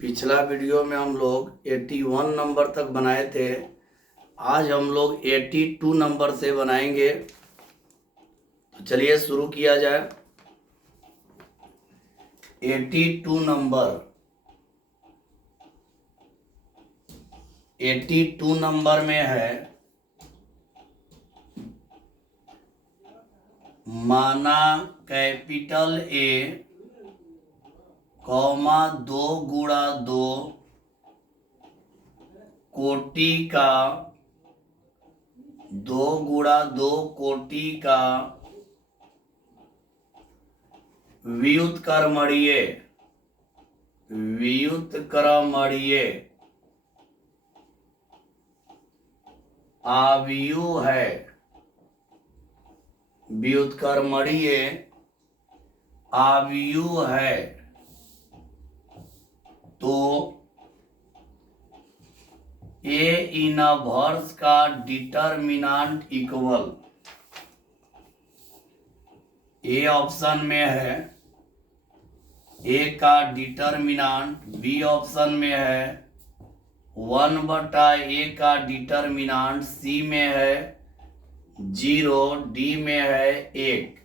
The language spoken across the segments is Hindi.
पिछला वीडियो में हम लोग 81 नंबर तक बनाए थे। आज हम लोग 82 नंबर से बनाएंगे। तो चलिए शुरू किया जाए। 82 नंबर 82 नंबर में है माना कैपिटल ए कॉमा 2 गुणा 2 कोटि का 2 गुणा 2 कोटि का व्युत्क्रमणीय आव्यूह है। व्युत्क्रमणीय आव्यूह है। तो ए इनवर्स का डिटर्मिनेंट इक्वल ए ऑप्शन में है ए का डिटर्मिनेंट, बी ऑप्शन में है 1/a का डिटर्मिनेंट, सी में है 0, डी में है 1।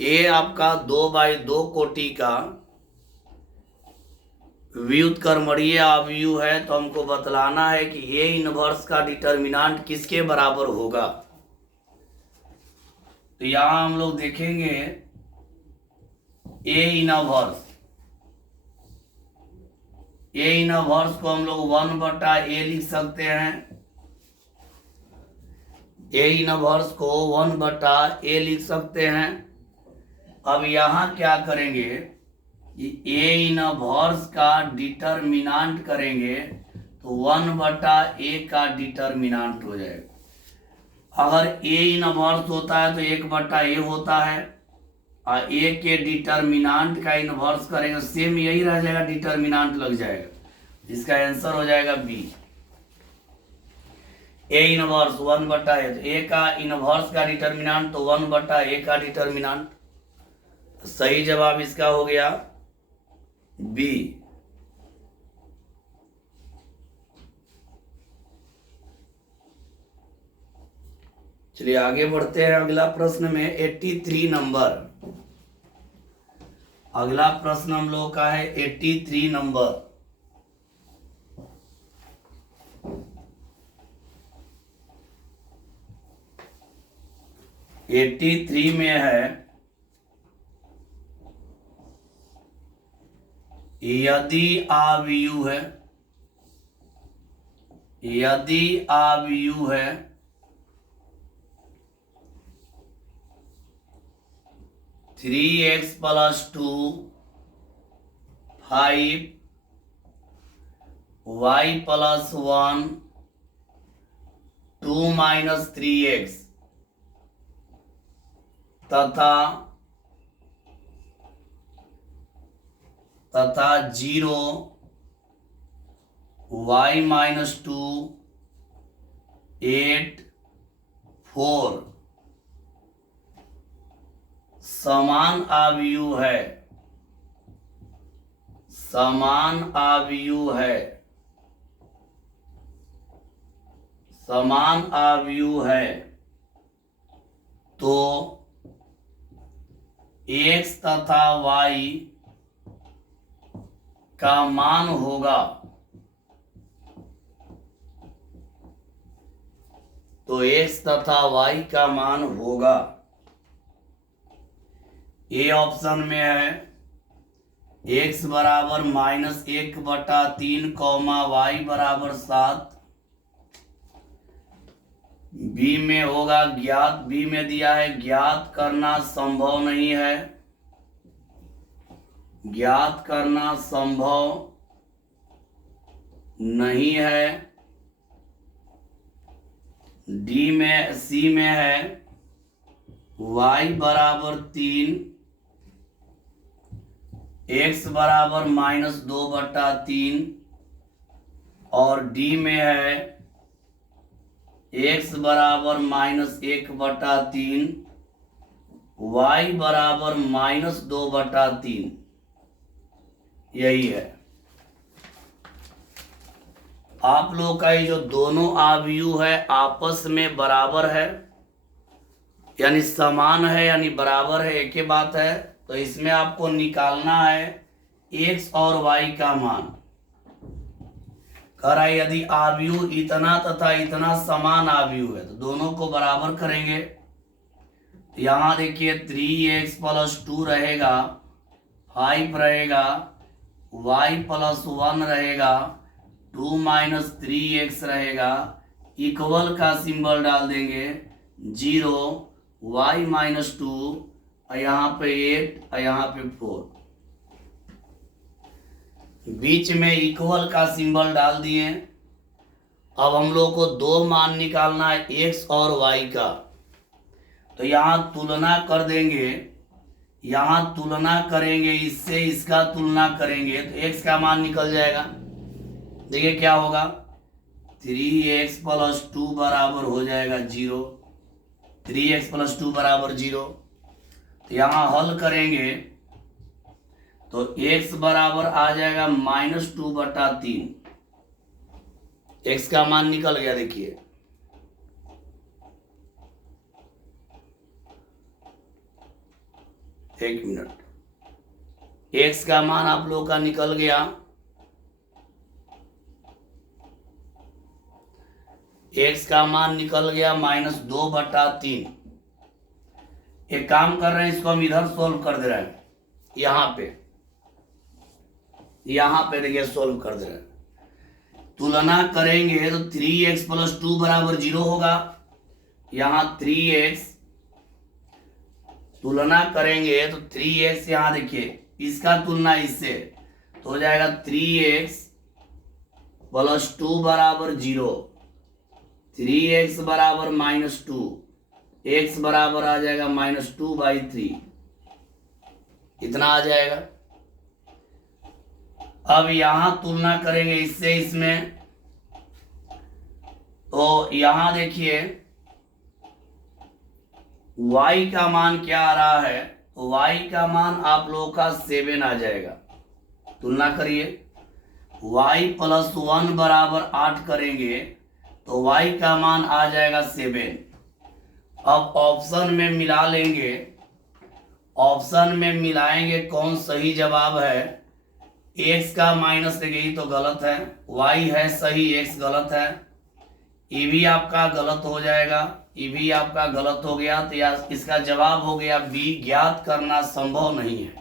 ए आपका 2/2 कोटि का व्युत्क्रमणीय आव्यूह है। तो हमको बतलाना है कि ए इनवर्स का डिटर्मिनेंट किसके बराबर होगा। तो यहां हम लोग देखेंगे ए इनवर्स को हम लोग 1/a लिख सकते हैं। ए इनवर्स को 1/a लिख सकते हैं। अब यहां क्या करेंगे, ए इनवर्स का डिटर्मिनेंट करेंगे तो 1/a का डिटर्मिनेंट हो जाएगा। अगर ए इनवर्स होता है तो 1/a होता है, और ए के डिटर्मिनेंट का इनवर्स करेंगे सेम यही रह जाएगा, डिटर्मिनेंट लग जाएगा। इसका आंसर हो जाएगा बी। ए इनवर्स 1/a, तो ए का इनवर्स का डिटर्मिनेंट तो 1/a का डिटर्मिनेंट। सही जवाब इसका हो गया बी। चलिए आगे बढ़ते हैं अगला प्रश्न में। 83 नंबर, अगला प्रश्न हम लोग का है 83 नंबर। एट्टी थ्री में है यदि आव्यूह है 3x + 2 5 y + 1 2 - 3x तथा 0 y - 2 8 4 समान आव्यूह है। समान आव्यूह है तो x तथा y का मान होगा। तो x तथा y का मान होगा। ए ऑप्शन में है x बराबर -1/3, y बराबर 7। बी में होगा ज्ञात, बी में दिया है ज्ञात करना संभव नहीं है, ज्ञात करना संभव नहीं है। डी में, सी में है y बराबर 3, x बराबर -2/3, और डी में है x बराबर -1/3 y बराबर -2/3, यही है। आप लोग का ये जो दोनों आव्यूह है आपस में बराबर है, यानी समान है, यानी बराबर है, एक ही बात है। तो इसमें आपको निकालना है x और y का मान। कह रहा है यदि आव्यूह इतना तथा इतना समान आव्यूह है तो दोनों को बराबर करेंगे। यहां देखिए 3x + 2 रहेगा, 5 रहेगा, y + 1 रहेगा, 2 - 3x रहेगा, इक्वल का सिंबल डाल देंगे, 0, y - 2, और यहाँ पे 8 और यहाँ पे 4, बीच में इक्वल का सिंबल डाल दिए। अब हम लोग को दो मान निकालना है x और y का, तो यहाँ तुलना कर देंगे, यहाँ तुलना करेंगे, इससे इसका तुलना करेंगे तो x का मान निकल जाएगा। देखिए क्या होगा, 3x + 2 बराबर हो जाएगा 0, 3x + 2 बराबर 0। तो यहाँ हल करेंगे तो x बराबर आ जाएगा -2/3, x का मान निकल गया। देखिए एक मिनट, x का मान आप लोग का निकल गया, x का मान निकल गया -2/3। एक काम कर रहे हैं, इसको हम इधर सोल्व कर दे रहे हैं, यहाँ पे देखिए सोल्व कर दे रहे हैं। तुलना करेंगे तो 3x + 2 बराबर 0 होगा। यहाँ 3x, तुलना करेंगे तो 3x, यहाँ देखिए इसका तुलना इससे तो हो जाएगा 3x + 2 बराबर 0, 3x बराबर -2, x बराबर आ जाएगा -2/3, इतना आ जाएगा। अब यहां तुलना करेंगे इससे इसमें, तो यहां देखिए y का मान क्या आ रहा है, तो y का मान आप लोगों का 7 आ जाएगा। तुलना करिए, y + 1 बराबर 8 करेंगे तो y का मान आ जाएगा 7। अब ऑप्शन में मिला लेंगे, ऑप्शन में मिलाएंगे कौन सही जवाब है। x का माइनस देखिए ये तो गलत है, y है सही, x गलत है, ये भी आपका गलत हो जाएगा, ये भी आपका गलत हो गया। तो या इसका जवाब हो गया बी, ज्ञात करना संभव नहीं है।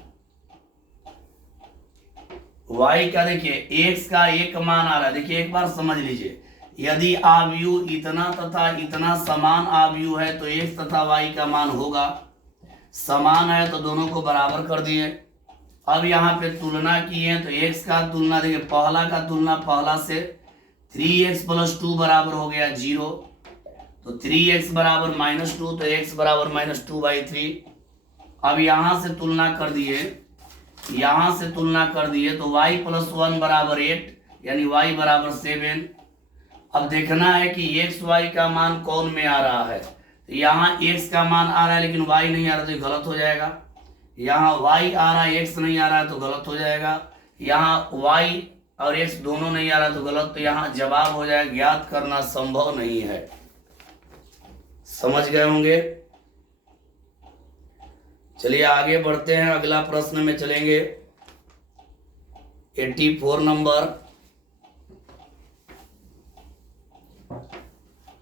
y का देखिए x का एक मान आ रहा है, देखिए एक बार समझ लीजिए, यदि आव्यूह इतना तथा इतना समान आव्यूह है तो x तथा y का मान होगा, समान है तो दोनों को बराबर कर दिए। अब यहाँ पे तुलना किए तो x का तुलना देखिए, पहला का तुलना पहला से, 3x + 2 बराबर हो गया 0, तो 3x बराबर -2, तो x बराबर -2/3। अब यहाँ से तुलना कर दिए, यहाँ से तुलना कर दिए तो y + 1 बराबर 8, यानी y बराबर 7। अब देखना है कि x y का मान कौन में आ रहा है, तो यहाँ x का मान आ रहा है लेकिन y नहीं आ रहा तो ये गलत हो जाएगा। यहाँ y आ रहा है, x नहीं आ रहा है तो गलत हो जाएगा। यहाँ y और x दोनों नहीं आ रहा तो गलत, तो यहाँ जवाब हो जाएगा ज्ञात करना संभव नहीं है। समझ गए होंगे। चलिए आगे बढ़ते हैं, अगला प्रश्न में चलेंगे। 84 नंबर,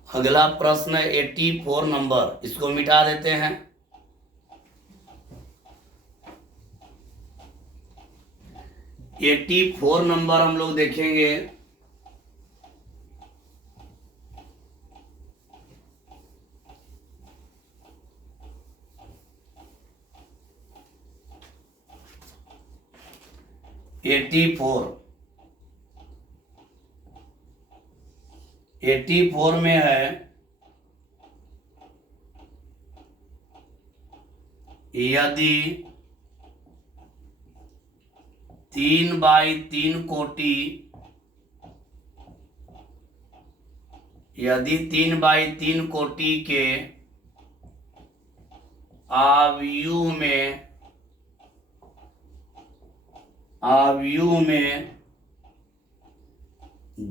अगला प्रश्न 84 नंबर, इसको मिटा देते हैं। 84 नंबर हम लोग देखेंगे। एटी फोर में है, यदि 3/3 कोटि, यदि 3/3 कोटि के आव्यूह में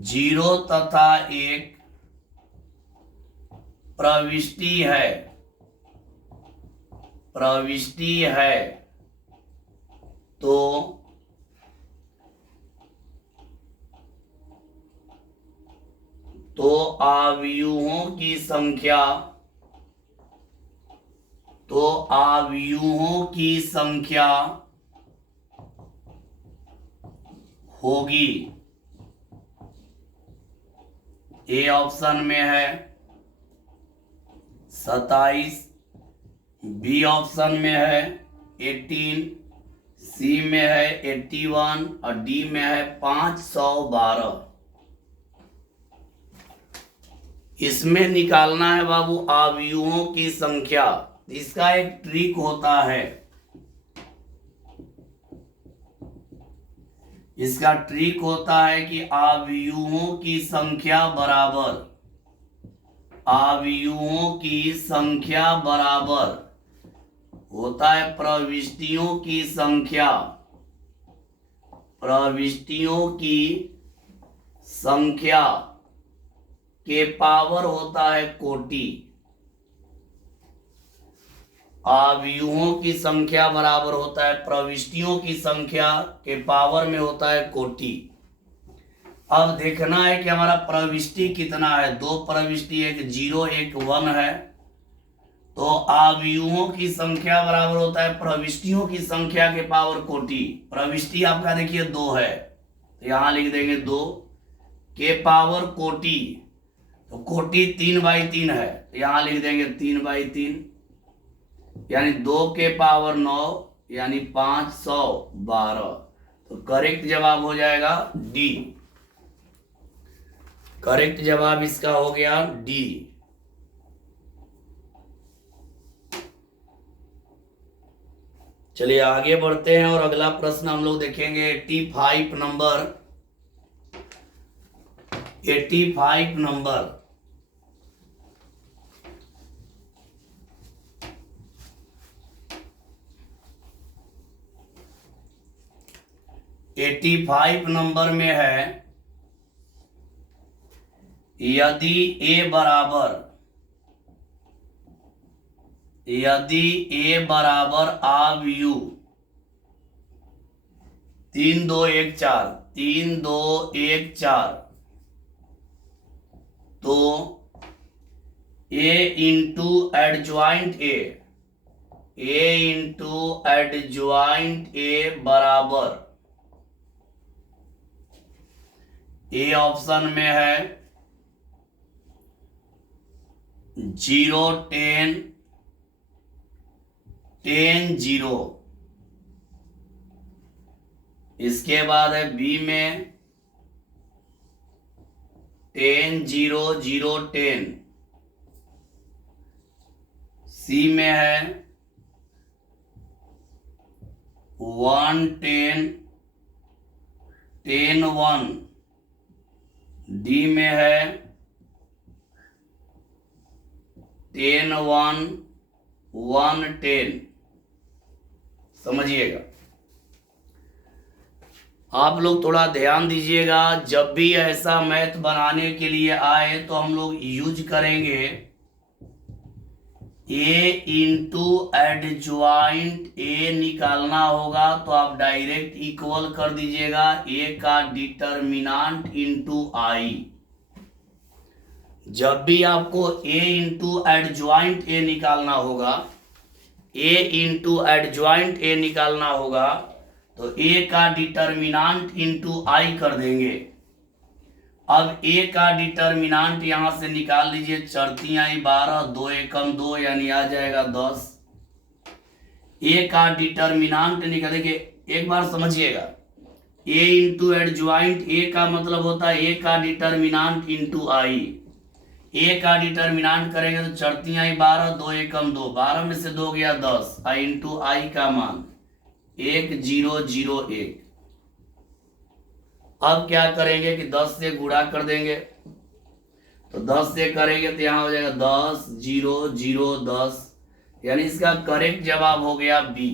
0 तथा 1 प्रविष्टि है तो आव्यूहों की संख्या होगी। ए ऑप्शन में है 27, बी ऑप्शन में है 18, सी में है 81 और डी में है 512। इसमें निकालना है बाबू आव्यूहों की संख्या। इसका एक ट्रिक होता है, कि आव्यूहों की संख्या बराबर होता है प्रविष्टियों की संख्या के पावर होता है कोटि। आव्यूहों की संख्या बराबर होता है प्रविष्टियों की संख्या के पावर में होता है कोटि। अब देखना है कि हमारा प्रविष्टि कितना है। 2 प्रविष्टि, एक 0 एक 1 है, तो आव्यूहों की संख्या बराबर होता है प्रविष्टियों की संख्या के पावर कोटि। प्रविष्टि आपका देखिए 2 है, तो यहां लिख देंगे 2 के पावर कोटि, तो कोटि 3/3 है, तो यहां लिख देंगे 3/3, यानी 2 के पावर 9 यानी 512। तो करेक्ट जवाब हो जाएगा डी। करेक्ट जवाब इसका हो गया डी। चलिए आगे बढ़ते हैं और अगला प्रश्न हम लोग देखेंगे 85 नंबर। 85 नंबर। एटी 85 नंबर में है यदि ए बराबर आव्यूह 3 2 1 4 3 2 1 4 तो ए इंटू एडज्वाइंट ए बराबर ए ऑप्शन में है 0 10 10 0। इसके बाद है बी में 10 0 0 10। सी में है 1 10 10 1। डी में है 10 1 1 10। समझिएगा, आप लोग थोड़ा ध्यान दीजिएगा। जब भी ऐसा मैथ बनाने के लिए आए तो हम लोग यूज करेंगे ए इंटू एडज्वाइंट ए निकालना होगा, तो आप डायरेक्ट इक्वल कर दीजिएगा ए का डिटर्मिनांट इंटू आई। जब भी आपको ए इंटू एडज्वाइंट ए निकालना होगा, तो ए का डिटर्मिनांट इंटू आई कर देंगे। अब ए का डिटर्मिनांट यहां से निकाल लीजिए, चरती आई 12 2 एकम 2 यानी आ जाएगा 10। ए का डिटर्मिनांट निकालेंगे, एक बार समझिएगा, ए इंटू एडज्वाइंट ए का मतलब होता है ए का डिटर्मिनांट इंटू आई। ए का डिटर्मिनांट करेंगे तो चरती आई 12 2 एकम 2, 12 में से 2 गया 10, आई इंटू आई का मान 1001। अब क्या करेंगे कि 10 से गुणा कर देंगे, तो 10 से करेंगे तो यहां हो जाएगा 10 0 0 10, यानी इसका करेक्ट जवाब हो गया बी।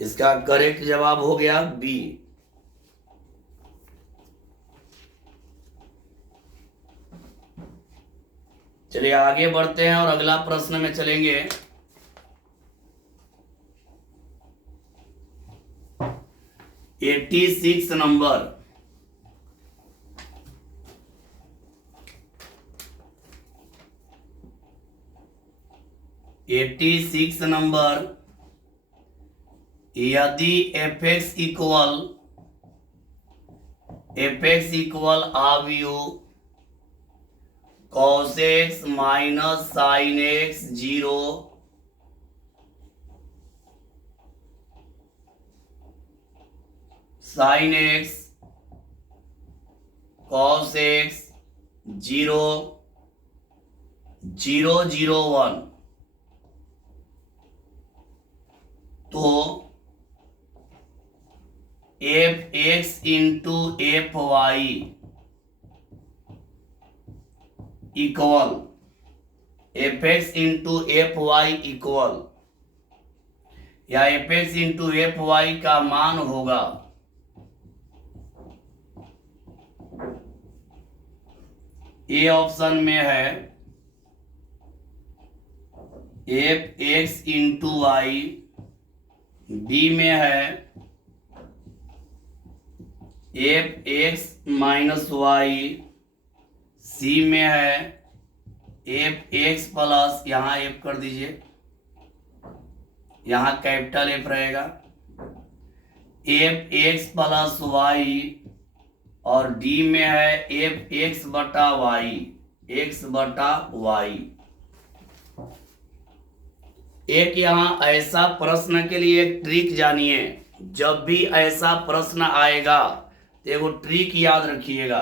इसका करेक्ट जवाब हो गया बी। चलिए आगे बढ़ते हैं और अगला प्रश्न में चलेंगे। 86 नंबर। यदि fx इक्वल हाफ यू cos x minus sine x 0 sine x cos x 0 0 0 1, तो F X into F Y equal F X into F Y equal या F X into F Y का मान होगा ए ऑप्शन में है F X into Y, B में है F X minus Y, C में है एफ एक्स प्लस, यहाँ एफ कर दीजिए, यहाँ कैपिटल एफ रहेगा, एफ एक्स प्लस वाई, और डी में है एफ एक्स बटा वाई, एक्स बटा वाई। एक यहाँ ऐसा प्रश्न के लिए एक ट्रिक जानिए। जब भी ऐसा प्रश्न आएगा तो एगो ट्रिक याद रखिएगा।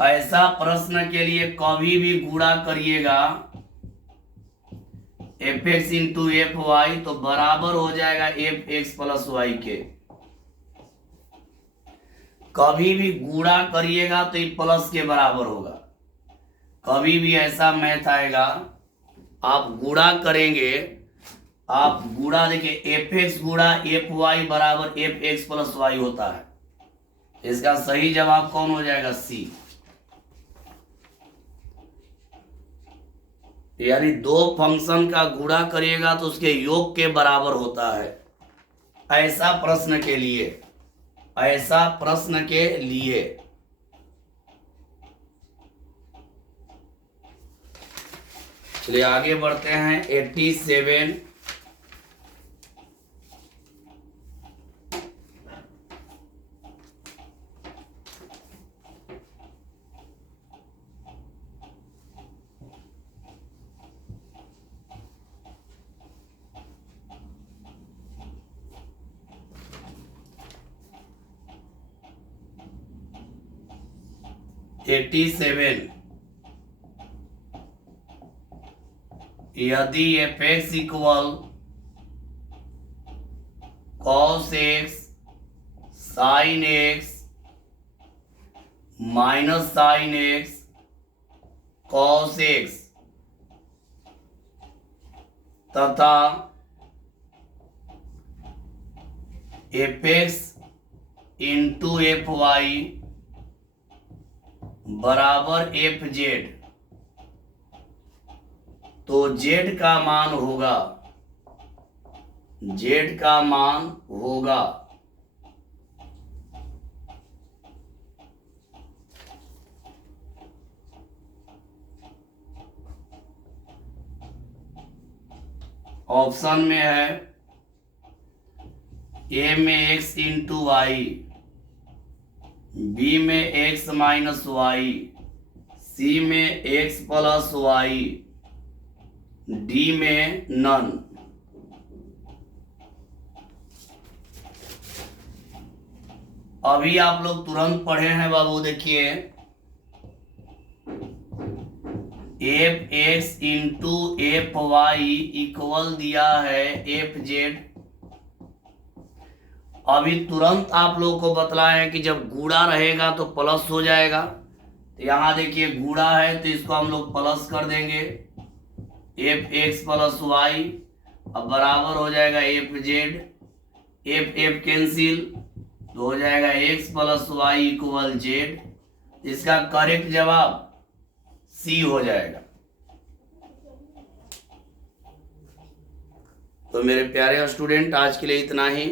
ऐसा प्रश्न के लिए कभी भी गुणा करिएगा F X into F Y तो बराबर हो जाएगा एफ एक्स प्लस वाई के। कभी भी गुणा करिएगा तो ये प्लस के बराबर होगा। कभी भी ऐसा मैथ आएगा आप गुणा करेंगे, आप गुणा देखिए एफ एक्स गुणा एफ वाई बराबर एफ एक्स प्लस वाई होता है। इसका सही जवाब कौन हो जाएगा? सी। यानी दो फंक्शन का गुणा करिएगा तो उसके योग के बराबर होता है। ऐसा प्रश्न के लिए, ऐसा प्रश्न के लिए चलिए आगे बढ़ते हैं। 87 यदि F X equal cos X sine X minus sine X cos X तथा F X into F Y बराबर एफ जेड, तो जेड का मान होगा, जेड का मान होगा ऑप्शन में है ए में एक्स इंटू वाई, बी में एक्स माइनस वाई, सी में एक्स प्लस वाई, डी में नन। अभी आप लोग तुरंत पढ़े हैं बाबू, देखिए F X into F Y equal दिया है एफ जेड। अभी तुरंत आप लोगों को बतलाए हैं कि जब गुणा रहेगा तो प्लस हो जाएगा, तो यहाँ देखिए गुणा है तो इसको हम लोग प्लस कर देंगे, एफ एक्स प्लस वाई, अब बराबर हो जाएगा F Z, F F cancel तो हो जाएगा X plus Y equal Z. इसका करेक्ट जवाब सी हो जाएगा। तो मेरे प्यारे स्टूडेंट आज के लिए इतना ही।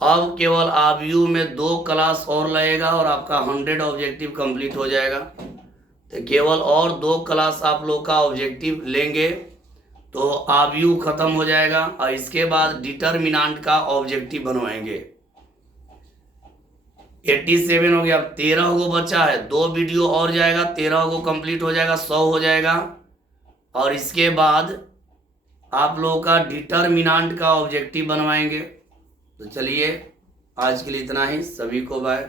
अब केवल आबयू में 2 क्लास और लगेगा और आपका 100 ऑब्जेक्टिव कंप्लीट हो जाएगा। तो केवल और 2 क्लास आप लोग का ऑब्जेक्टिव लेंगे तो आबयू खत्म हो जाएगा और इसके बाद डिटरमिनेंट का ऑब्जेक्टिव बनवाएंगे। 87 हो गया, अब 13 को बचा है, 2 वीडियो और जाएगा, 13 को कंप्लीट हो जाएगा, 100 हो जाएगा और इसके बाद आप लोगों का डिटरमिनेंट का ऑब्जेक्टिव बनवाएंगे। तो चलिए आज के लिए इतना ही, सभी को बाय।